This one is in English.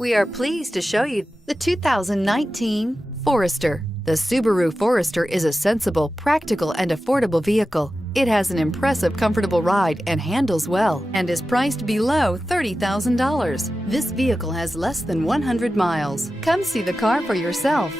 We are pleased to show you the 2019 Forester. The Subaru Forester is a sensible, practical, and affordable vehicle. It has an impressive, comfortable ride and handles well and is priced below $30,000. This vehicle has less than 100 miles. Come see the car for yourself.